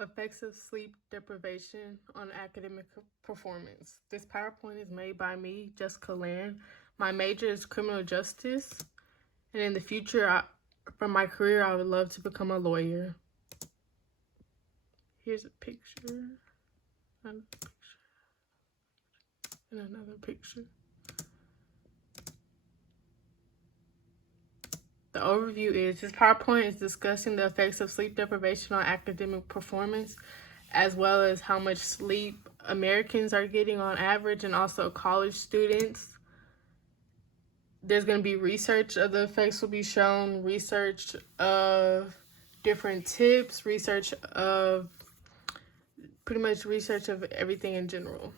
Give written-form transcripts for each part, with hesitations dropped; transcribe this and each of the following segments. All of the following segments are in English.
Effects of sleep deprivation on academic performance. This PowerPoint is made by me, Jessica Land. My major is criminal justice, and in the future, for my career, I would love to become a lawyer. Here's a picture, another picture, and another picture. The overview is this PowerPoint is discussing the effects of sleep deprivation on academic performance, as well as how much sleep Americans are getting on average, and also college students. There's going to be research of the effects will be shown, research of different tips, research of pretty much research of everything in general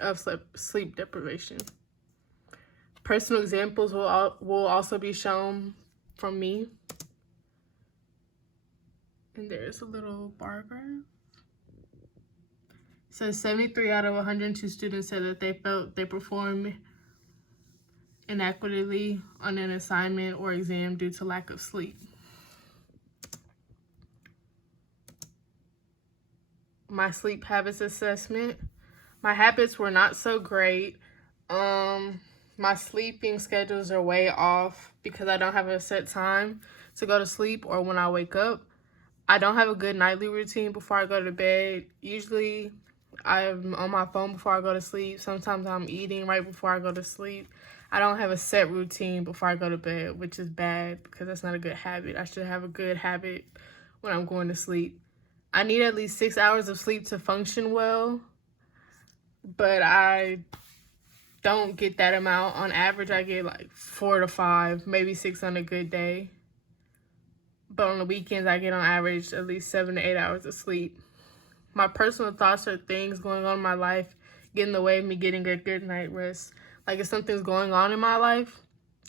of sleep deprivation. Personal examples will also be shown from me. And there's a little bar graph. It says 73 out of 102 students said that they felt they performed inequitably on an assignment or exam due to lack of sleep. My sleep habits assessment. My habits were not so great. My sleeping schedules are way off because I don't have a set time to go to sleep or when I wake up. I don't have a good nightly routine before I go to bed. Usually I'm on my phone before I go to sleep. Sometimes I'm eating right before I go to sleep. I don't have a set routine before I go to bed, which is bad because that's not a good habit. I should have a good habit when I'm going to sleep. I need at least 6 hours of sleep to function well, but I don't get that amount. On average, I get like 4 to 5, maybe 6 on a good day. But on the weekends, I get on average at least 7 to 8 hours of sleep. My personal thoughts are things going on in my life get in the way of me getting a good night rest. Like if something's going on in my life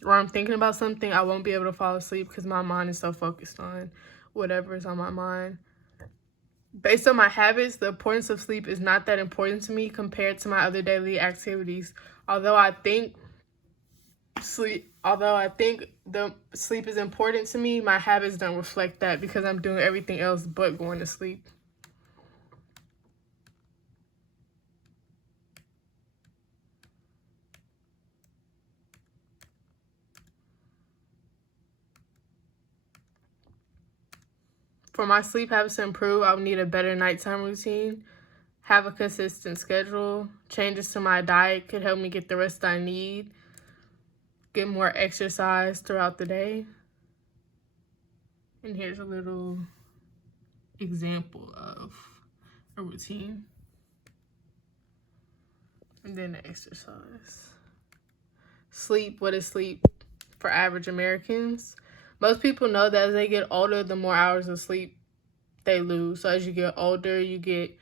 or I'm thinking about something, I won't be able to fall asleep because my mind is so focused on whatever is on my mind. Based on my habits, the importance of sleep is not that important to me compared to my other daily activities. Although I think the sleep is important to me, my habits don't reflect that because I'm doing everything else but going to sleep. For my sleep habits to improve, I would need a better nighttime routine, have a consistent schedule. Changes to my diet could help me get the rest I need, get more exercise throughout the day. And here's a little example of a routine. And then the exercise. Sleep. What is sleep for average Americans? Most people know that as they get older, the more hours of sleep they lose. So as you get older, you get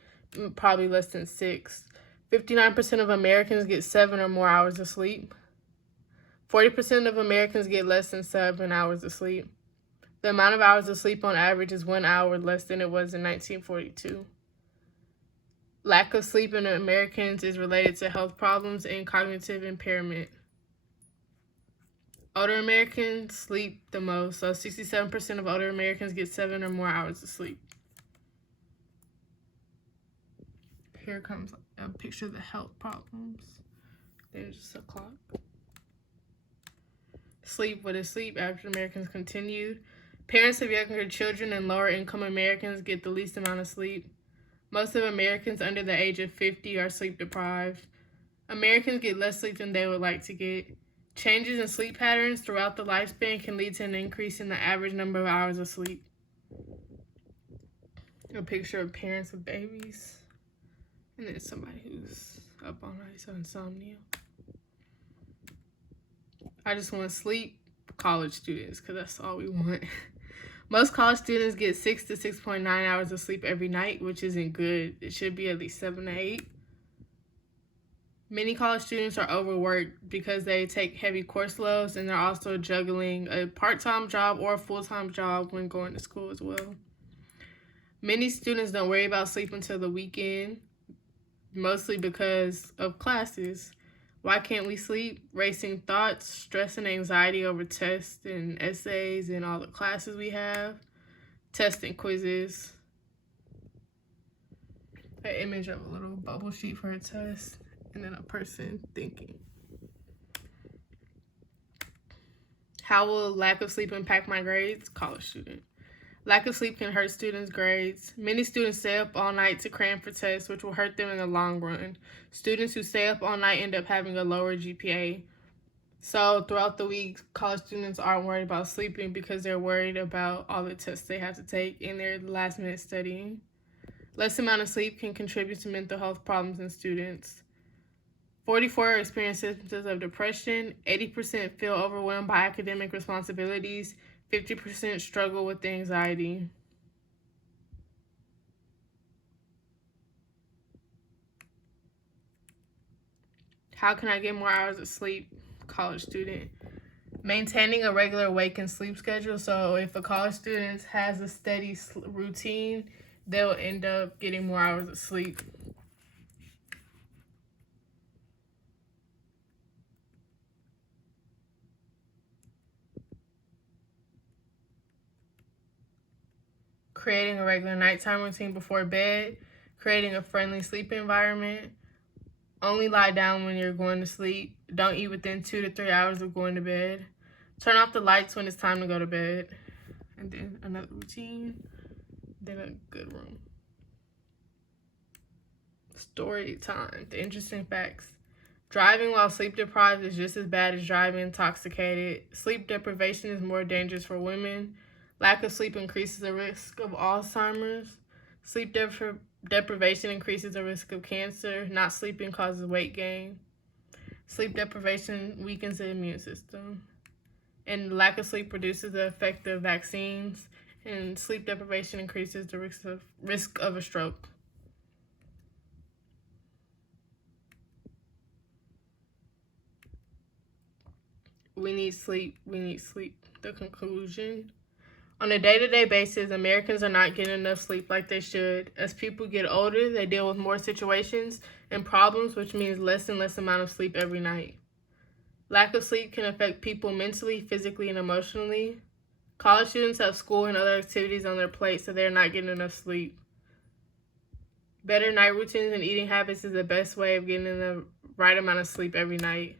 probably less than 6. 59% of Americans get 7 or more hours of sleep. 40% of Americans get less than 7 hours of sleep. The amount of hours of sleep on average is 1 hour less than it was in 1942. Lack of sleep in Americans is related to health problems and cognitive impairment. Older Americans sleep the most, so 67% of older Americans get 7 or more hours of sleep. Here comes a picture of the health problems. There's a clock. Sleep. What is sleep? Average Americans continued. Parents of younger children and lower income Americans get the least amount of sleep. Most of Americans under the age of 50 are sleep deprived. Americans get less sleep than they would like to get. Changes in sleep patterns throughout the lifespan can lead to an increase in the average number of hours of sleep. A picture of parents with babies. And then somebody who's up all night, so insomnia. I just want to sleep. College students, because that's all we want. Most college students get 6 to 6.9 hours of sleep every night, which isn't good. It should be at least 7 to 8. Many college students are overworked because they take heavy course loads and they're also juggling a part-time job or a full-time job when going to school as well. Many students don't worry about sleep until the weekend, mostly because of classes. Why can't we sleep? Racing thoughts, stress and anxiety over tests and essays and all the classes we have, tests and quizzes. an image of a little bubble sheet for a test, and then a person thinking. How will lack of sleep impact my grades? College student. Lack of sleep can hurt students' grades. Many students stay up all night to cram for tests, which will hurt them in the long run. Students who stay up all night end up having a lower GPA. So throughout the week, college students aren't worried about sleeping because they're worried about all the tests they have to take in their last minute studying. Less amount of sleep can contribute to mental health problems in students. 44 experience symptoms of depression, 80% feel overwhelmed by academic responsibilities, 50% struggle with anxiety. How can I get more hours of sleep? College student. Maintaining a regular wake and sleep schedule. So if a college student has a steady routine, they'll end up getting more hours of sleep. Creating a regular nighttime routine before bed, creating a friendly sleep environment, only lie down when you're going to sleep, don't eat within 2 to 3 hours of going to bed, turn off the lights when it's time to go to bed, and then another routine, then a good room. Story time, the interesting facts. Driving while sleep deprived is just as bad as driving intoxicated. Sleep deprivation is more dangerous for women. Lack of sleep increases the risk of Alzheimer's. Sleep deprivation increases the risk of cancer. Not sleeping causes weight gain. Sleep deprivation weakens the immune system. And lack of sleep reduces the effect of vaccines. And sleep deprivation increases the risk of a stroke. We need sleep. We need sleep. The conclusion. On a day-to-day basis, Americans are not getting enough sleep like they should. As people get older, they deal with more situations and problems, which means less and less amount of sleep every night. Lack of sleep can affect people mentally, physically, and emotionally. College students have school and other activities on their plate, so they're not getting enough sleep. Better night routines and eating habits is the best way of getting the right amount of sleep every night.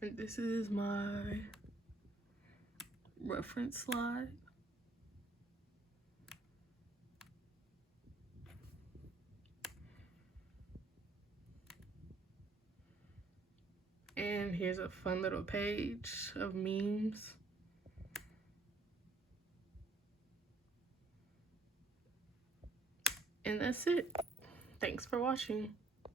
And this is my reference slide. And here's a fun little page of memes. And that's it. Thanks for watching.